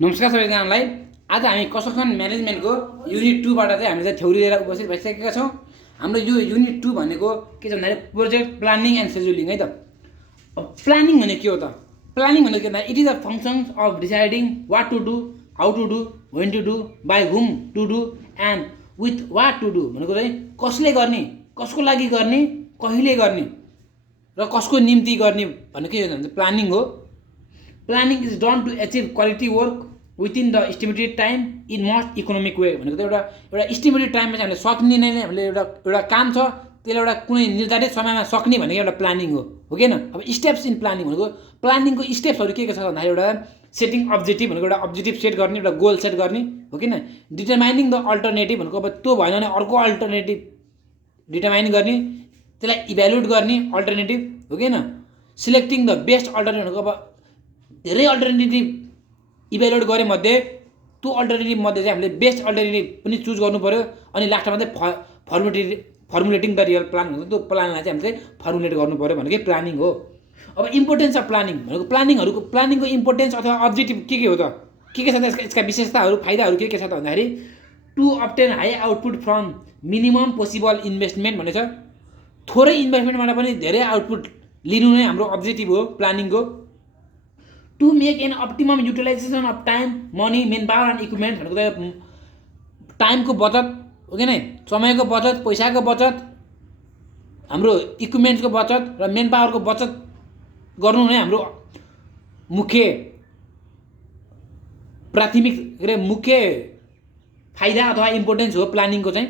नमस्कार सबैजनालाई। आज हामी कन्स्ट्रक्सन म्यानेजमेन्टको युनिट 2 बाट चाहिँ हामी चाहिँ थ्योरी लिएर उपस्थित भइसकेका छौँ। हाम्रो यो युनिट 2 भनेको के छ भन्दाखेरि प्रोजेक्ट प्लानिङ एन्ड सेड्युलिङ है त। अब प्लानिङ भने के हो त? प्लानिङ भनेको के भन्दा it is a functions of deciding what to do, how to do, when to do, by whom to do and with what to do भनेको चाहिँ कसले गर्ने, कसको लागि गर्ने, कहिले गर्ने र कसको निम्ति गर्ने भनेको के भन्छ प्लानिङ हो। Planning is done to achieve quality work within the estimated time in most economic way भनेको त एउटा इस्टिमेटेड टाइममा चाहिँ हामीले सक्ने नै हामीले एउटा काम छ त्यसलाई एउटा कुनै निर्धारित समयमा सक्ने भनेको एउटा प्लानिङ हो कि होइन। अब स्टेप्स इन प्लानिङ भनेको प्लानिङको स्टेप्सहरू के छ भन्दाखेरि एउटा सेटिङ अब्जेक्टिभ भनेको एउटा अब्जेक्टिभ सेट गर्ने, एउटा गोल सेट गर्ने हो किन। डिटरमाइनिङ द अल्टरनेटिभ भनेको अब त्यो भएन भने अर्को अल्टरनेटिभ डिटरमाइन गर्ने, त्यसलाई इभ्यालुएट गर्ने अल्टरनेटिभ हो किन। सिलेक्टिङ द बेस्ट अल्टरनेटिभ भनेको अब धेरै अल्टरनेटिभ इभ्यालुएट गरे मध्ये त्यो अल्टरनेटिभ मध्ये चाहिँ हामीले बेस्ट अल्टरनेटिभ पनि चुज गर्नु पऱ्यो। अनि लास्टमा चाहिँ फर्मुलेटिङ द रियल प्लान हुन्छ, त्यो प्लानलाई चाहिँ हामीले फर्मुलेट गर्नु पऱ्यो भनेकै प्लानिङ हो। अब इम्पोर्टेन्स अफ प्लानिङ भनेको प्लानिङको इम्पोर्टेन्स अथवा अब्जेक्टिभ के हो त, के छ त यसका विशेषताहरू फाइदाहरू के छ त भन्दाखेरि to obtain high output from minimum possible investment भनेछ। थोरै इन्भेस्टमेन्टबाट पनि धेरै आउटपुट लिनु नै हाम्रो अब्जेक्टिभ हो प्लानिङको। To make an optimum utilisation of time, money, man power and equipment भनेको त टाइमको बचत हो कि नै, समयको बचत, पैसाको बचत, हाम्रो इक्विपमेन्ट्सको बचत र मेन पावरको बचत गर्नु नै हाम्रो मुख्य फाइदा अथवा इम्पोर्टेन्स हो प्लानिङको चाहिँ।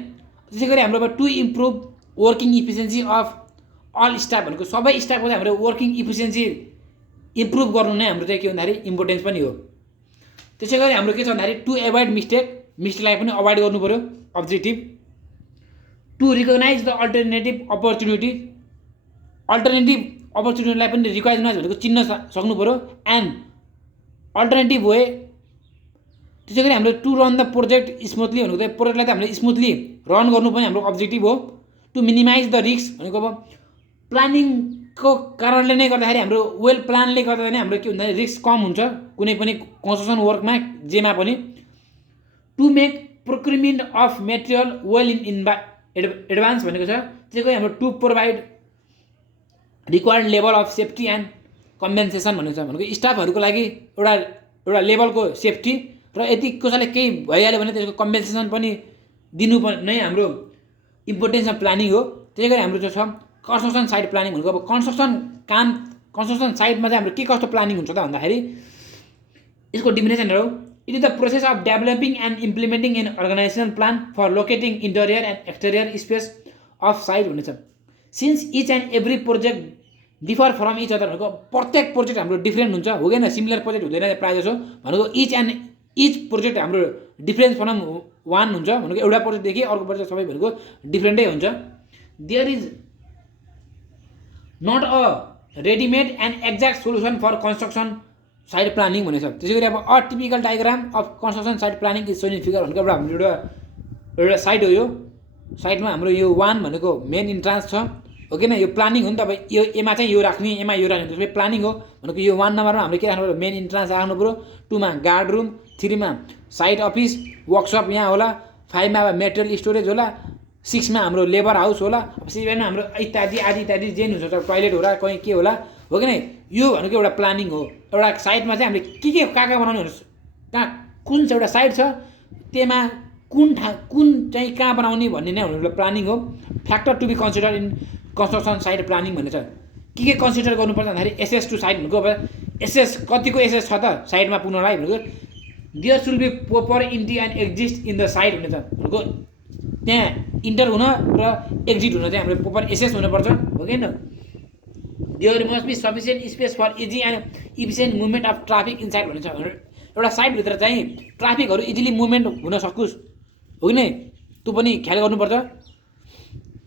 त्यसै गरी हाम्रो to improve working efficiency of all staff भनेको सबै स्टाफको चाहिँ हाम्रो वर्किङ इफिसियन्सी इम्प्रुभ गर्नु नै हाम्रो चाहिँ के भन्दाखेरि इम्पोर्टेन्स पनि हो। त्यसै गरी हाम्रो के छ भन्दाखेरि टु एभोइड मिस्टेकलाई पनि अभोइड गर्नु पऱ्यो objective. To recognise the alternative अपर्च्युनिटीलाई पनि रिकगनाइज भनेको चिन्न सक्नु पऱ्यो एन्ड अल्टरनेटिभ वे। त्यसै गरी हाम्रो to run the project smoothly भनेको चाहिँ प्रोजेक्टलाई त हामीले स्मुथली रन गर्नु पनि हाम्रो अब्जेक्टिभ हो। टु मिनिमाइज द रिस्क भनेको अब प्लानिङको कारणले नै गर्दाखेरि हाम्रो वेल प्लानले गर्दा नै हाम्रो के भन्दाखेरि रिस्क कम हुन्छ कुनै पनि कन्स्ट्रक्सन वर्कमा जेमा पनि। To make procurement of material well in advance भनेको छ। त्यसै गरी हाम्रो to provide required level of safety and compensation भनेको छ भनेको स्टाफहरूको लागि एउटा लेभलको सेफ्टी र यदि कसैले केही भइहाल्यो भने त्यसको कम्पेन्सेसन पनि दिनु नै हाम्रो इम्पोर्टेन्स अफ प्लानिङ हो। त्यसै गरी हाम्रो जो छ कन्स्ट्रक्सन साइट प्लानिङ भनेको अब कन्स्ट्रक्सन साइटमा चाहिँ हाम्रो के कस्तो प्लानिङ हुन्छ त भन्दाखेरि यसको डिफिनेसन हेरौँ। It is the process of developing and implementing an organisation plan for locating interior and exterior space of site भनेछ। Since each and every project differ from each other भनेको प्रत्येक प्रोजेक्ट हाम्रो different हुन्छ हो किन, similar project हुँदैन प्रायः जसो भनेको इच प्रोजेक्ट हाम्रो डिफ्रेन्स फ्रम वान हुन्छ भनेको एउटा प्रोजेक्टदेखि अर्को प्रोजेक्ट सबै भनेको डिफ्रेन्टै हुन्छ। There is not a readymade and exact solution for construction site planning भनेछ। त्यसै गरी अब a typical diagram of construction site planning is shown in figure भनेको हाम्रो एउटा साइट हो। यो साइटमा हाम्रो यो वान भनेको मेन इन्ट्रान्स छ हो किन, यो प्लानिङ हो नि त। अब यो एमा चाहिँ यो राख्ने, एमा यो राख्ने, त्यसपछि प्लानिङ हो भनेको यो 1 नम्बरमा हामीले के राख्नु पऱ्यो, मेन इन्ट्रान्स राख्नु पऱ्यो। 2मा गार्ड रुम, 3मा साइट अफिस वर्कसप यहाँ होला, 5मा अब मेटेरियल स्टोरेज होला, 6मा हाम्रो लेबर हाउस होला, 7मा हाम्रो इत्यादि आदि जे हुन्छ टोइलेट होला कहीँ के होला हो कि नै। यो भनेको एउटा प्लानिङ हो। एउटा साइटमा चाहिँ हामीले के कहाँ बनाउने हुनुहोस्, कहाँ कुन चाहिँ एउटा साइट छ त्यसमा कुन चाहिँ कहाँ बनाउने भन्ने नै हाम्रो प्लानिङ हो। Factor to be consider in construction site planning भनेछ। के कन्सिडर गर्नुपर्छ भन्दाखेरि एसएस टु साइट भनेको अब एसएस कतिको एसएस छ त साइटमा पुग्नलाई भनेको there should be proper entry and exist in the site भनेछ भनेको त्यहाँ इन्टर हुन र एक्जिट हुन चाहिँ हाम्रो प्रोपर एसएस हुनुपर्छ हो कि होइन। There must be sufficient space for easy and efficient movement of traffic inside भनेछ। एउटा साइटभित्र चाहिँ ट्राफिकहरू इजिली मुभमेन्ट हुन सकोस् हो कि नै, त्यो पनि ख्याल गर्नुपर्छ।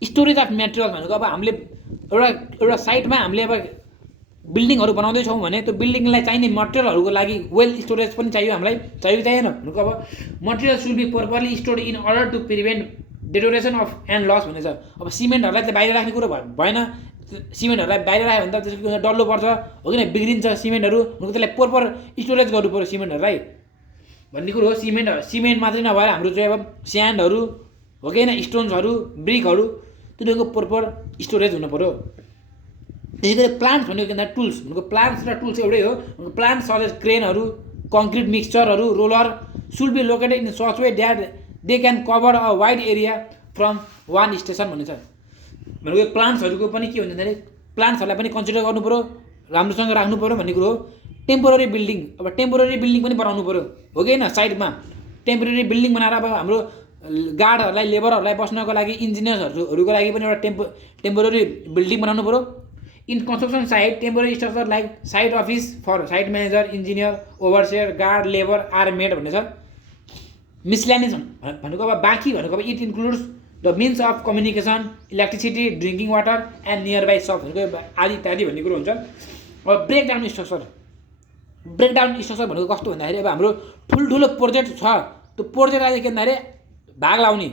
स्टोरेज अफ मेटेरियल भनेको अब हामीले एउटा साइटमा हामीले अब बिल्डिङहरू बनाउँदैछौँ भने त्यो बिल्डिङलाई चाहिने मटेरियलहरूको लागि वेल स्टोरेज पनि चाहियो हामीलाई, चाहिएन भनेको अब material should be properly stored in order to prevent deterioration of and loss भनेछ। अब सिमेन्टहरूलाई चाहिँ बाहिर राख्ने कुरो भएन, सिमेन्टहरूलाई बाहिर राख्यो भने त त्यसको डल्लो पर्छ हो किन, बिग्रिन्छ सिमेन्टहरू भनेको त्यसलाई प्रोपर स्टोरेज गर्नु पऱ्यो सिमेन्टहरूलाई। भन्ने कुरो हो। सिमेन्ट मात्रै नभएर हाम्रो चाहिँ अब स्यान्डहरू हो कि होइन, स्टोन्सहरू, ब्रिकहरू, तिनीहरूको प्रोपर स्टोरेज हुनु पऱ्यो। त्यसै गरी प्लान्ट्स भनेको के भन्दा टुल्स भनेको प्लान्ट्स र टुल्स एउटै हो। प्लान्ट्स सज एज क्रेनहरू, कङ्क्रिट मिक्सचरहरू, roller should be located in such way that they can cover a wide area from one station भन्ने छ। भनेको प्लान्ट्सहरूको पनि के हुन्छ भन्दाखेरि प्लान्ट्सहरूलाई पनि कन्सिडर गर्नु पऱ्यो, राम्रोसँग राख्नु पऱ्यो भन्ने कुरो हो। टेम्पोररी बिल्डिङ, अब टेम्पोररी बिल्डिङ पनि बनाउनु पऱ्यो हो कि होइन, साइडमा टेम्पोररी बिल्डिङ बनाएर अब हाम्रो गार्डहरूलाई, लेबरहरूलाई बस्नको लागि, इन्जिनियर्सहरूको लागि पनि एउटा टेम्पोररी बिल्डिङ बनाउनु पऱ्यो। In construction site temporary structure like site office for site manager, engineer, overseer, guard, labour are made भन्ने छ। मिसल्यानियस भनेको अब बाँकी भनेको अब it includes the means of communication, electricity, drinking water and nearby shop भनेको आदि इत्यादि भन्ने कुरो हुन्छ। अब ब्रेकडाउन स्ट्रक्चर भनेको कस्तो भन्दाखेरि अब हाम्रो ठुल्ठुलो प्रोजेक्ट छ, त्यो प्रोजेक्टलाई के भन्दाखेरि भाग लाउने।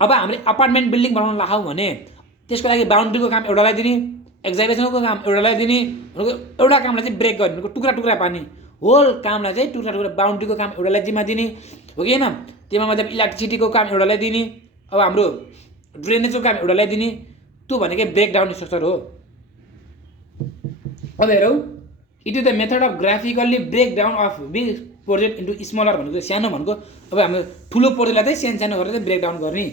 अब हामीले अपार्टमेन्ट बिल्डिङ बनाउन लगायौँ भने त्यसको लागि बााउन्ड्रीको काम एउटालाई दिने, एक्जाइभेसनको काम एउटालाई दिने, भनेको एउटा कामलाई चाहिँ ब्रेक गर्ने, भनेको टुक्रा टुक्रा पार्ने, होल कामलाई चाहिँ टुक्रा टुक्रा, बााउन्ड्रीको काम एउटालाई जिम्मा दिने हो कि होइन, त्यसमा मतलब इलेक्ट्रिसिटीको काम एउटालाई दिने, अब हाम्रो ड्रेनेजको काम एउटालाई दिने, त्यो भनेकै ब्रेकडाउन स्ट्रक्चर हो। अब हेरौँ, it is the method of graphically break down of big project into smaller भनेको सानो भनेको अब हाम्रो ठुलो प्रोजेक्टलाई चाहिँ सानो गरेर चाहिँ ब्रेक डाउन गर्ने।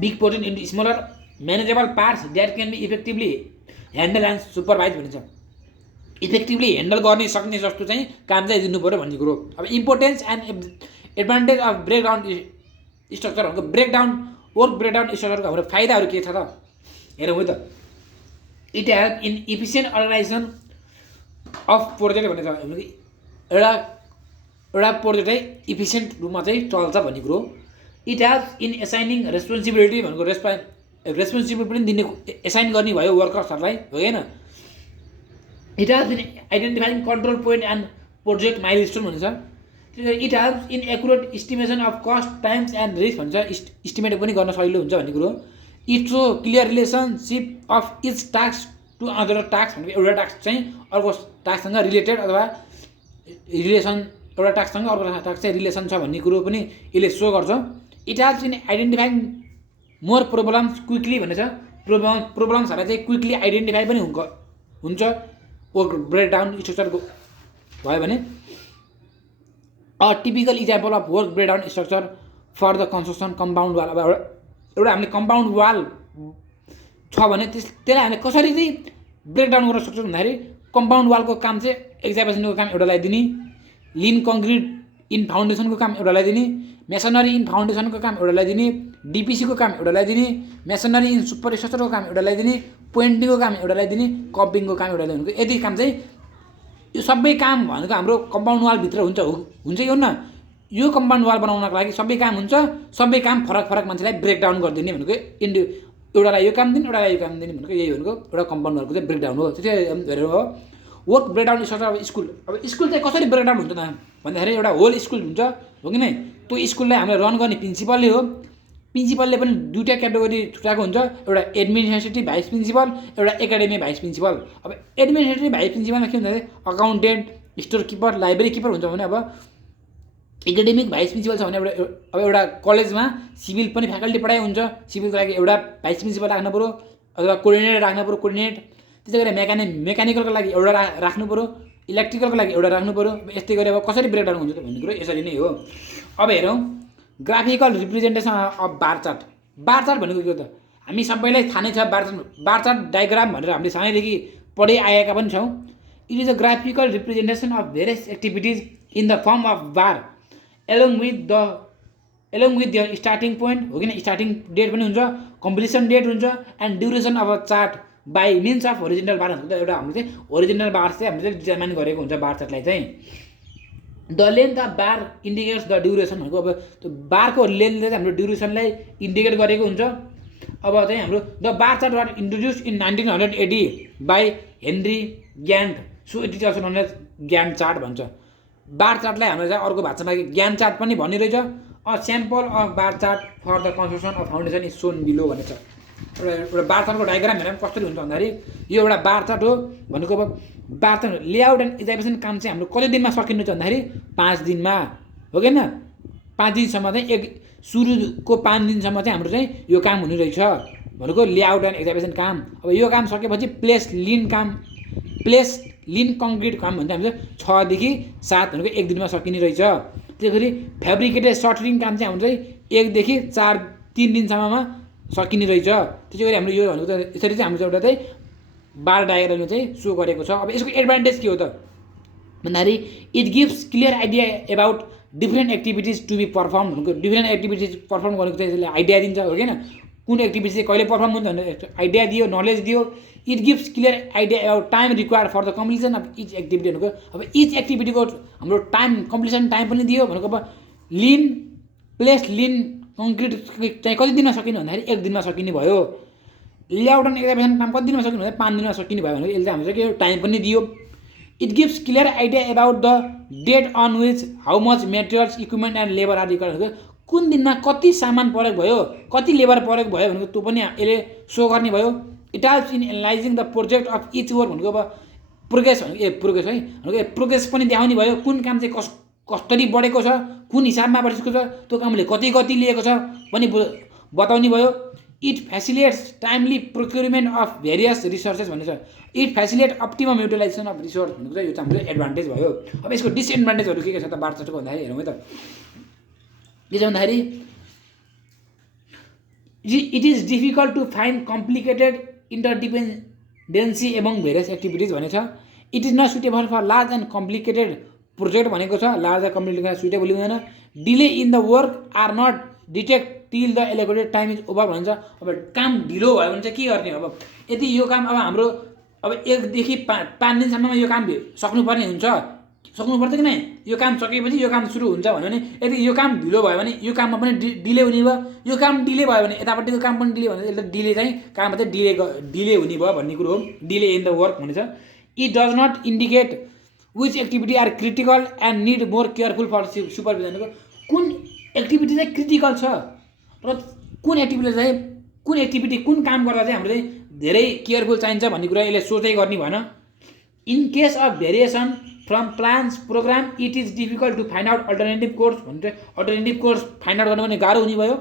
Big project into smaller manageable parts that can be effectively handle and supervise भनिन्छ। इफेक्टिभली ह्यान्डल गर्ने सक्ने जस्तो चाहिँ काम चाहिँ दिनु पऱ्यो भन्ने कुरो। अब importance and advantage of breakdown structure भनेको वर्क ब्रेकडाउन स्ट्रक्चरको हाम्रो फाइदाहरू के छ त हेरौँ है त। It help in efficient organisation of project भन्ने छ। एउटा प्रोजेक्ट चाहिँ इफिसियन्ट रूपमा चाहिँ चल्छ भन्ने कुरो। It helps in assigning responsibility भनेको रेस्पोन्सिबिलिटी पनि दिने, एसाइन गर्ने भयो वर्कर्सहरूलाई हो होइन। It helps in identifying control point and project milestone भन्छ। It helps in accurate estimation of cost, times and risk भन्छ, इस्टिमेट पनि गर्न सजिलो हुन्छ भन्ने कुरो। It show clear relationship of each task to other task भनेको एउटा टास्क चाहिँ अर्को टास्कसँग रिलेटेड अथवा रिलेसन, एउटा टास्कसँग अर्को टास्क चाहिँ रिलेसन छ भन्ने कुरो पनि यसले सो गर्छ। It helps in identifying more problems quickly भन्ने छ। प्रोब्लम्सहरूलाई चाहिँ क्विकली आइडेन्टिफाई पनि हुन्छ वर्क ब्रेकडाउन स्ट्रक्चरको भयो भने। A typical example of work breakdown structure for the construction compound wall. अब एउटा हामीले कम्पाउन्ड वाल छ भने त्यसलाई हामीले कसरी चाहिँ ब्रेकडाउन गर्न सक्छौँ भन्दाखेरि कम्पाउन्ड वालको काम चाहिँ एक्जाइभेसनको काम एउटालाई दिने, लिन कङ्क्रिट इन फाउन्डेसनको काम एउटालाई दिने, मेसनरी इन फाउन्डेसनको काम एउटालाई दिने, डिपिसीको काम एउटालाई दिने, मेसनरी इन सुपर स्ट्रक्चरको काम एउटालाई दिने, पोइन्टिङको काम एउटालाई दिने, कपिङको काम एउटालाई दिने। यति काम चाहिँ यो सबै काम भनेको हाम्रो कम्पाउन्ड वालभित्र हुन्छ कि हुन्न। यो कम्पाउन्ड वाल बनाउनको लागि सबै काम हुन्छ, सबै काम फरक फरक मान्छेलाई ब्रेकडाउन गरिदिने भनेको एउटालाई यो काम दिने, एउटालाई यो काम दिने भनेको यही भनेको एउटा कम्पाउन्ड वालको चाहिँ ब्रेकडाउन हो। त्यति हेरेर हो वर्क ब्रेकडाउन स्ट्रक्चर। अब स्कुल चाहिँ कसरी ब्रेकडाउन हुन्छ त भन्दाखेरि एउटा होल स्कुल हुन्छ हो कि नै, त्यो स्कुललाई हामीले रन गर्ने प्रिन्सिपलले हो। प्रिन्सिपलले पनि दुईवटा क्याटेगोरी छुट्याएको हुन्छ, एउटा एडमिनिस्ट्रेटिभ भाइस प्रिन्सिपल, एउटा एकाडेमिक भाइस प्रिन्सिपल। अब एडमिनिस्ट्रेटिभ भाइस प्रिन्सिपलमा के हुन्छ भने अकाउन्टेन्ट, स्टोर किपर, लाइब्रेरी किपर हुन्छ भने। अब एकाडेमिक भाइस प्रिन्सिपल छ भने एउटा कलेजमा सिभिल पनि फ्याकल्टी पढाइ हुन्छ, सिभिलको लागि एउटा भाइस प्रिन्सिपल राख्नु पऱ्यो अथवा कोअर्डिनेटर राख्नु पऱ्यो, कोअर्डिनेट। त्यसै गरी मेकानिकलको लागि एउटा राख्नु पऱ्यो, इलेक्ट्रिकलको लागि एउटा राख्नु पऱ्यो। यस्तै गरी अब कसरी ब्रेकडाउन हुन्छ त भन्ने कुरो यसरी नै हो। अब हेरौँ graphical representation of bar chart. Bar chart भनेको के हो त हामी सबैलाई थाहा नै छ। बार चार्ट डायग्राम भनेर हामीले सानैदेखि पढै आएका पनि छौँ। It is a graphical representation of various activities in the form of bar along with the starting point हो कि स्टार्टिङ डेट पनि हुन्छ, कम्प्लिसन डेट हुन्छ and duration of a chart by means of original bar हुन्छ। एउटा हामीले चाहिँ original बार चाहिँ हामीले चाहिँ डिटर्माइन गरेको हुन्छ बार चार्टलाई चाहिँ। The length of bar indicates the duration भनेको अब त्यो बारको लेन्थले चाहिँ हाम्रो ड्युरेसनलाई इन्डिकेट गरेको हुन्छ। अब चाहिँ हाम्रो the bar chart was introduce in 1980 by Henry Gantt, so it is also known as Gantt chart भन्छ। बार चार्टलाई हामीले चाहिँ अर्को भाषामा ग्यान्ट चार्ट पनि भन्ने रहेछ। A sample of bar chart for the construction of foundation is shown below भनेको छ। एउटा बार चार्टको डायग्राम हेरेर कसरी हुन्छ भन्दाखेरि यो एउटा बार चार्ट हो भनेको अब वार्ता लेआउट एन्ड एक्जिक्युसन काम चाहिँ हाम्रो कति दिनमा सकिनु छ भन्दाखेरि 5 दिनमा हो कि हैन 5 दिनसम्म चाहिँ सुरुको 5 दिनसम्म चाहिँ हाम्रो चाहिँ यो काम हुने रहेछ भनेको लेआउट एन्ड एक्जिक्युसन काम। अब यो काम सकेपछि प्लेस लिन कङ्क्रिट काम भन्छ हामीले 6 देखि 7 भनेको 1 दिनमा सकिने रहेछ। त्यसैगरी फेब्रिकेटेड सटरिङ काम चाहिँ हाम्रो चाहिँ 1 देखि 3 दिनसम्ममा सकिने रहेछ। त्यसैगरी हाम्रो यो भनेको त यसरी चाहिँ हाम्रो एउटा चाहिँ बार डायग्राममा चाहिँ सो गरेको छ। अब यसको एडभान्टेज के हो त भन्दाखेरि it gives clear idea about different activities to be perform भनेको डिफ्रेन्ट एक्टिभिटिज पर्फर्म गरेको चाहिँ यसले आइडिया दिन्छ हो किन कुन एक्टिभिटी चाहिँ कहिले पर्फर्म हुन्छ भनेर आइडिया दियो नलेज दियो। It gives clear idea about time required for the completion of each activity भनेको अब इच एक्टिभिटीको हाम्रो टाइम कम्प्लिसन टाइम पनि दियो भनेको अब लिन कङ्क्रिट चाहिँ कति दिनमा सकिने भन्दाखेरि 1 दिनमा सकिने भयो। लेआउट एन्ड एक्जिक्युसन काम कति दिनमा सकिने भन्दा 5 दिनमा सकिने भयो भनेको यसले हाम्रो चाहिँ टाइम पनि दियो। It gives clear idea about the date on which how much materials equipment and labour are required भनेको कुन दिनमा कति सामान प्रयोग भयो कति लेबर प्रयोग भयो भनेको त्यो पनि यसले सो गर्ने भयो। It helps in analysing the project of each work भनेको अब प्रोग्रेस भनेको प्रोग्रेस है भनेको प्रोग्रेस पनि देखाउने भयो कुन काम चाहिँ कसरी बढेको छ कुन हिसाबमा बढेको छ त्यो कामले कति लिएको छ पनि बताउने भयो। It facilitates timely procurement of various resources भन्ने छ। It facilitate optimum utilisation of resource भनेको चाहिँ यो चाहिँ हाम्रो एडभान्टेज भयो। अब यसको डिसएडभान्टेजहरू के छ त बार चार्टको भन्दाखेरि हेरौँ है त के छ भन्दाखेरि it is difficult to find complicated interdependency among various activities भनेको छ। It is not suitable for large and complicated project भनेको छ लार्ज एन्ड कम्प्लिकेटेड सुटेबल हुँदैन। Delay in the work are not detect till the allocated time is over भन्छ। अब काम ढिलो भयो भने चाहिँ के गर्ने अब यदि यो काम अब हाम्रो अब 1 देखि 5 दिनसम्ममा यो काम सक्नुपर्ने हुन्छ सक्नुपर्छ कि नै यो काम सकेपछि यो काम सुरु हुन्छ भन्यो भने यदि यो काम ढिलो भयो भने यो काममा पनि डिले हुने भयो यो काम डिले भयो भने यतापट्टिको काम पनि डिले भयो भने यसले डिले चाहिँ काममा चाहिँ डिले हुने भयो भन्ने कुरो हो डिले इन द वर्क भनेछ। It does not indicate which activity are critical and need more careful for सुपरभिजनको कुन एक्टिभिटी चाहिँ क्रिटिकल छ र कुन एक्टिभिटी कुन काम गर्दा चाहिँ हाम्रो चाहिँ धेरै केयरफुल चाहिन्छ भन्ने कुरा यसले सोचै गर्ने भएन। In case of variation from plans programme it is difficult to find out alternative course भन्छ अल्टरनेटिभ कोर्स फाइन्ड आउट गर्न पनि गाह्रो हुने भयो।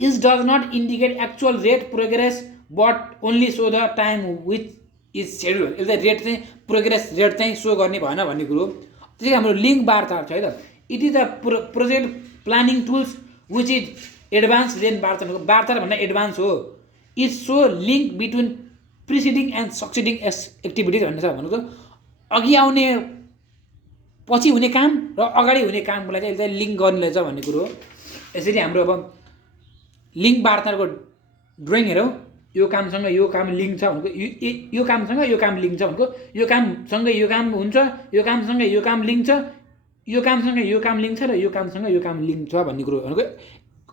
It does not indicate actual rate progress but only show the time which is schedule यसले rate चाहिँ progress rate चाहिँ show गर्ने भएन भन्ने कुरो। त्यसै हाम्रो लिङ्क बार चार्ट छ है त it is the project planning tools which is advance than bar chart bar chart भन्दा एडभान्स हो। It show link between preceding and succeeding activities भन्ने छ भनेको अघि आउने पछि हुने काम र अगाडि हुने कामलाई चाहिँ यसले लिङ्क गर्ने रहेछ भन्ने कुरो हो। यसरी हाम्रो अब लिङ्क बार चार्टको ड्रइङ हेरौँ यो कामसँग यो काम लिङ्क छ भनेको यो कामसँग यो काम लिङ्क छ भनेको यो कामसँग यो काम हुन्छ यो कामसँग यो काम लिङ्क छ यो कामसँग यो काम लिङ्क छ र यो कामसँग यो काम लिङ्क छ भन्ने कुरो भनेको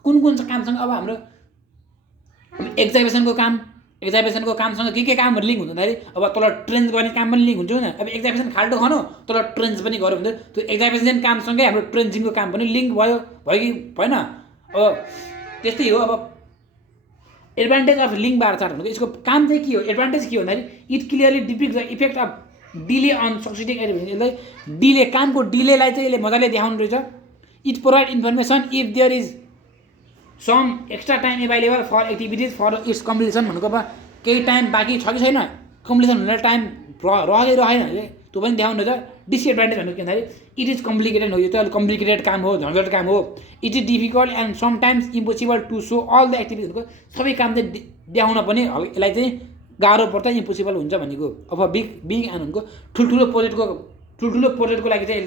कुन कामसँग अब हाम्रो एक्जाबिसनको कामसँग के कामहरू लिङ्क हुन्छ भन्दाखेरि अब तल ट्रेन्च गर्ने काम पनि लिङ्क हुन्छ होइन। अब एक्जाबिसन खाल्टो खनो तल ट्रेन्च पनि गऱ्यो भने त्यो एक्जाबिसन कामसँगै हाम्रो ट्रेन्चिङको काम पनि लिङ्क भयो कि भएन। अब त्यस्तै हो। अब advantage of link bar chart भनेको यसको काम चाहिँ के हो एडभान्टेज के हो भन्दाखेरि it clearly depict the effect of delay on succeeding activity यसलाई डिले कामको डिलेलाई चाहिँ यसले मजाले देखाउनु रहेछ। It provide information if there is some extra time available for activities for its completion भनेको अब केही टाइम बाँकी छ कि छैन कम्प्लिसन हुने टाइम रहेन त्यो पनि देखाउनु रहेछ। डिसएडभान्टेज भनेको के भन्दाखेरि इट इज कम्प्लिकेटेड हो यो चाहिँ अलिक कम्प्लिकेटेड काम हो झन्झट काम हो। It is difficult and sometimes impossible to show all the activities भनेको सबै काम चाहिँ देखाउन पनि यसलाई चाहिँ गाह्रो पर्छ इम्पोसिबल हुन्छ भनेको। अब बिग एन्ड भनेको ठुल्ठुलो प्रोजेक्टको लागि चाहिँ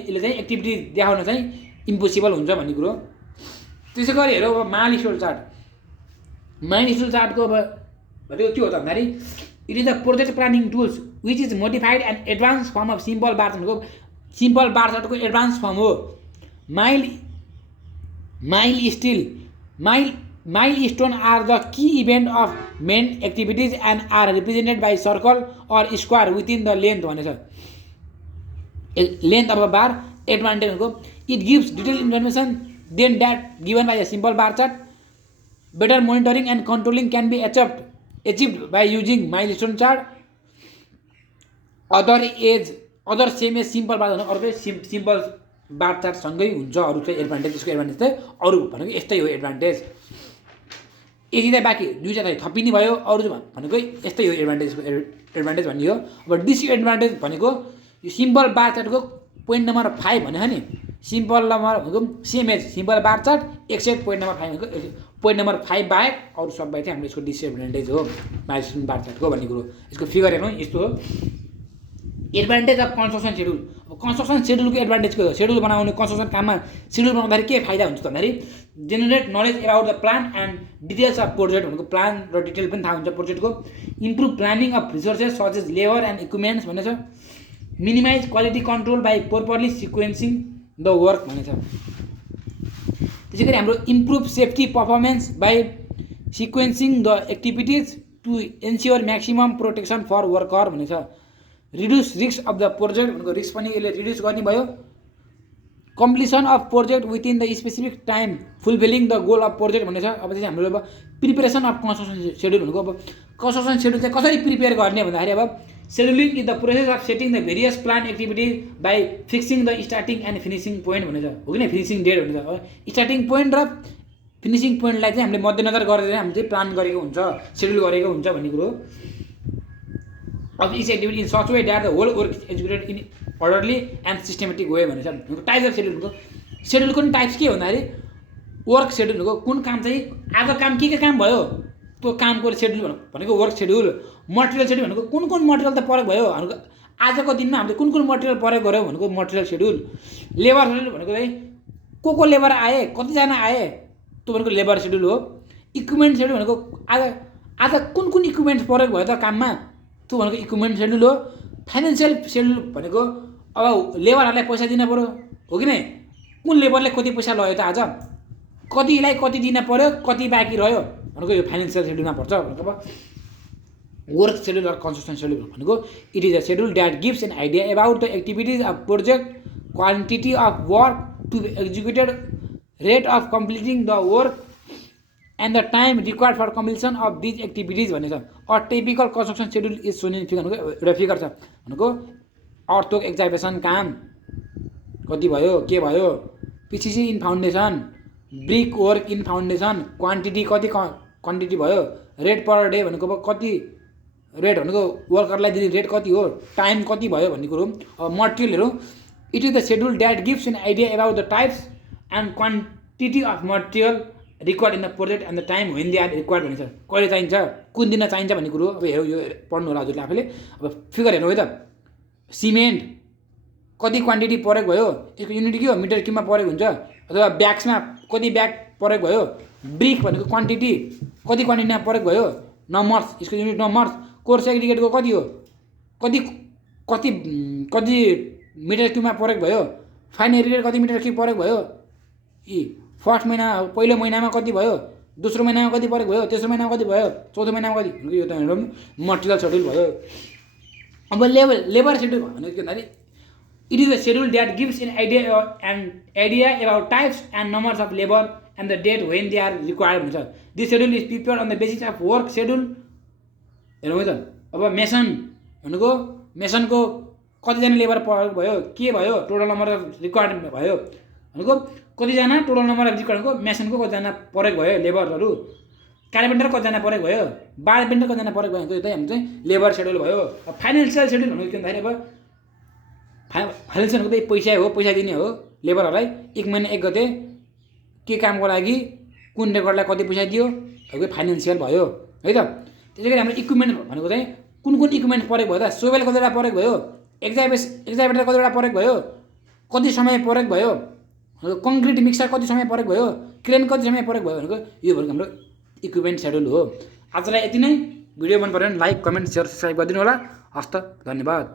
यसले चाहिँ एक्टिभिटी देखाउन चाहिँ इम्पोसिबल हुन्छ भन्ने कुरो। त्यसै गरी हेरौँ अब माइलस्टोन चार्टको अब भनेको के हो त भन्दाखेरि it is the project planning tools which is modified and advance form of simple bar चार्टको सिम्पल बार चार्टको एडभान्स फर्म हो। Milestone are the key event of main activities and are represented by circle or square within the length भनेछ length of a bar. Advantage भनेको it gives detail information than that given by a simple bar chart better monitoring and controlling can be एचिभ्ड achieved by using milestone chart, other same as simple bar भनेको अर्कै simple बार चार्टसँगै हुन्छ। अरू चाहिँ advantage, यसको advantage चाहिँ अरू भनेको यस्तै हो एडभान्टेज। यति चाहिँ बाँकी दुईवटा चाहिँ थपिने भयो, अरू भनेको यस्तै हो एडभान्टेज भन्ने हो। अब डिसएडभान्टेज भनेको यो सिम्पल बार चार्टको पोइन्ट नम्बर 5 भनेको नि, सिम्पल नम्बर भनेको same as simple bar chart except point number 5 भनेको पोइन्ट नम्बर 5 बाहेक अरू सब बाहेक चाहिँ हाम्रो यसको डिसएडभान्टेज हो माइलस्टोन बार चार्टको भन्ने कुरो। यसको फिगर हेर्नु यस्तो हो। Advantage of construction schedule. अब कन्स्ट्रक्सन सेड्युलको एडभान्टेज के हो? सेड्युल बनाउने कन्स्ट्रक्सन काममा सेड्युल बनाउँदाखेरि के फाइदा हुन्छ भन्दाखेरि generate knowledge about the plan and details of project भनेको प्लान र डिटेल पनि थाहा हुन्छ प्रोजेक्टको। Improve planning of resources such as labour and equipments भनेको छ। Minimise quality control by properly sequencing the work भनेको छ। त्यसै गरी हाम्रो improve safety performance by sequencing the activities to ensure maximum protection for worker भनेको छ। Reduce risk of the project भनेको रिस्क पनि यसले रिड्युस गर्ने भयो। Completion of project within the specific time fulfilling the goal of project भनेको छ। अब चाहिँ हाम्रो अब प्रिपेरेसन अफ कन्स्ट्रक्सन सेड्युल भनेको अब कन्स्ट्रक्सन सेड्युल चाहिँ कसरी प्रिपेयर गर्ने भन्दाखेरि अब scheduling is the process of setting the various plan activity by fixing the starting and finishing point भनेको छ, हो कि न, फिनिसिङ डेट भनेको छ। स्टार्टिङ पोइन्ट र फिनिसिङ पोइन्टलाई चाहिँ हामीले मध्यनजर गरेर हामीले चाहिँ प्लान गरेको हुन्छ, सेड्युल गरेको हुन्छ भन्ने कुरो। of each activity in such way that the whole work is executed in orderly and systematic way भनेको छ। टाइप्स अफ सेड्युलको सेड्युलको नि टाइप्स के भन्दाखेरि वर्क सेड्युलको कुन काम चाहिँ आज काम के काम भयो त्यो कामको सेड्युल भनेको वर्क सेड्युल। मटेरियल सेड्युल भनेको कुन मटेरियल त प्रयोग भयो भनेको आजको दिनमा हामीले कुन मटेरियल प्रयोग गर्यो भनेको मटेरियल सेड्युल। लेबर सेड्युल भनेको चाहिँ को लेबर आए, कतिजना आए, त्यो भनेको लेबर सेड्युल हो। इक्विपमेन्ट सेड्युल भनेको आज कुन इक्विपमेन्ट प्रयोग भयो त काममा, त्यो भनेको इक्विपमेन्ट सेड्युल हो। फाइनेन्सियल सेड्युल भनेको अब लेबरहरूलाई पैसा दिन पऱ्यो, हो कि नै, कुन लेबरले कति पैसा लग्यो त आज, कतिलाई कति दिन पऱ्यो, कति बाँकी रह्यो भनेको यो फाइनेन्सियल सेड्युलमा पर्छ भनेको। अब वर्क सेड्युल र कन्स्ट्रक्सन सेड्युल भनेको it is a schedule that gives an idea about the activities of project, quantity of work to be executed, rate of completing the work and the time required for completion of these activities भनेको छ। A typical construction schedule is shown in figure भनेको एउटा figure छ भनेको earthwork एक्जाइभेसन काम कति भयो, के भयो, PCC in foundation, brick work in foundation, quantity कति क्वान्टिटी भयो, रेट पर डे भनेको कति रेट भनेको वर्करलाई दिने रेट कति हो, टाइम कति भयो भन्ने कुरो। अब मटेरियलहरू it is the schedule that gives an idea about the types and quantity of material required in the project and the time when they are required भनेको छ। कहिले चाहिन्छ, कुन दिन चाहिन्छ भन्ने कुरो। अब हेरौँ यो पढ्नु होला हजुरले आफूले। अब फिगर हेर्नु है त, सिमेन्ट कति क्वान्टिटी प्रयोग भयो, यसको युनिट के हो, मिटर क्युबमा प्रयोग हुन्छ, अथवा ब्याग्समा कति ब्याग प्रयोग भयो। ब्रिक भनेको क्वान्टिटी कति क्वान्टिटीमा प्रयोग भयो, नम्बर्स, यसको युनिट नम्बर्स। कोर्स एग्रिगेटको कति हो, कति कति कति मिटर क्युबमा प्रयोग भयो। फाइन एग्रिगेट कति मिटर क्युब प्रयोग भयो, यी फर्स्ट महिना पहिलो महिनामा कति भयो, दोस्रो महिनामा कति प्रयोग भयो, तेस्रो महिनामा कति भयो, चौथो महिनामा कति, यो त हेरौँ मटेरियल सेड्युल भयो। अब लेबर सेड्युल भनेको के भन्दाखेरि it is the schedule that gives an idea about types and numbers of labour and the date when they are required हुन्छ। This schedule is prepare on the basis of work schedule. हेरौँ है त, अब mason भनेको मेसनको कतिजना labour प्रयोग भयो, के भयो, टोटल नम्बर अफ रिक्वायर्ड भयो भनेको कतिजना, टोटल नम्बर अफ रिक्वायर्डको मेसनको कतिजना प्रयोग भयो लेबरहरू, कार्पेन्टर कतिजना प्रयोग भयो, बार पेन्टर कतिजना प्रयोग भयो, त्यो हाम्रो चाहिँ लेबर सेड्युल भयो। अब फाइनेन्सियल सेड्युल भनेको के भन्दाखेरि अब फाइनेन्सियल भनेको पैसा हो, पैसा दिने हो लेबरहरूलाई। 1 महिना 1 गते के कामको लागि कुन रेकर्डलाई कति पैसा दियो, अब फाइनेन्सियल भयो है त। त्यसै गरी हाम्रो इक्विपमेन्ट भनेको चाहिँ कुन इक्विपमेन्ट प्रयोग भयो त, सोभेल कतिवटा प्रयोग भयो, एक्जाइभेटर कतिवटा प्रयोग भयो, कति समय प्रयोग भयो, कङ्क्रिट मिक्सर कति समय प्रयोग भयो, क्रेन कति समय प्रयोग भयो भनेको यो भनेको हाम्रो इक्विपमेन्ट सेड्युल हो। आजलाई यति नै। भिडियो मन पऱ्यो भने लाइक, कमेन्ट, सेयर, सब्सक्राइब गरिदिनु होला। हस्त, धन्यवाद।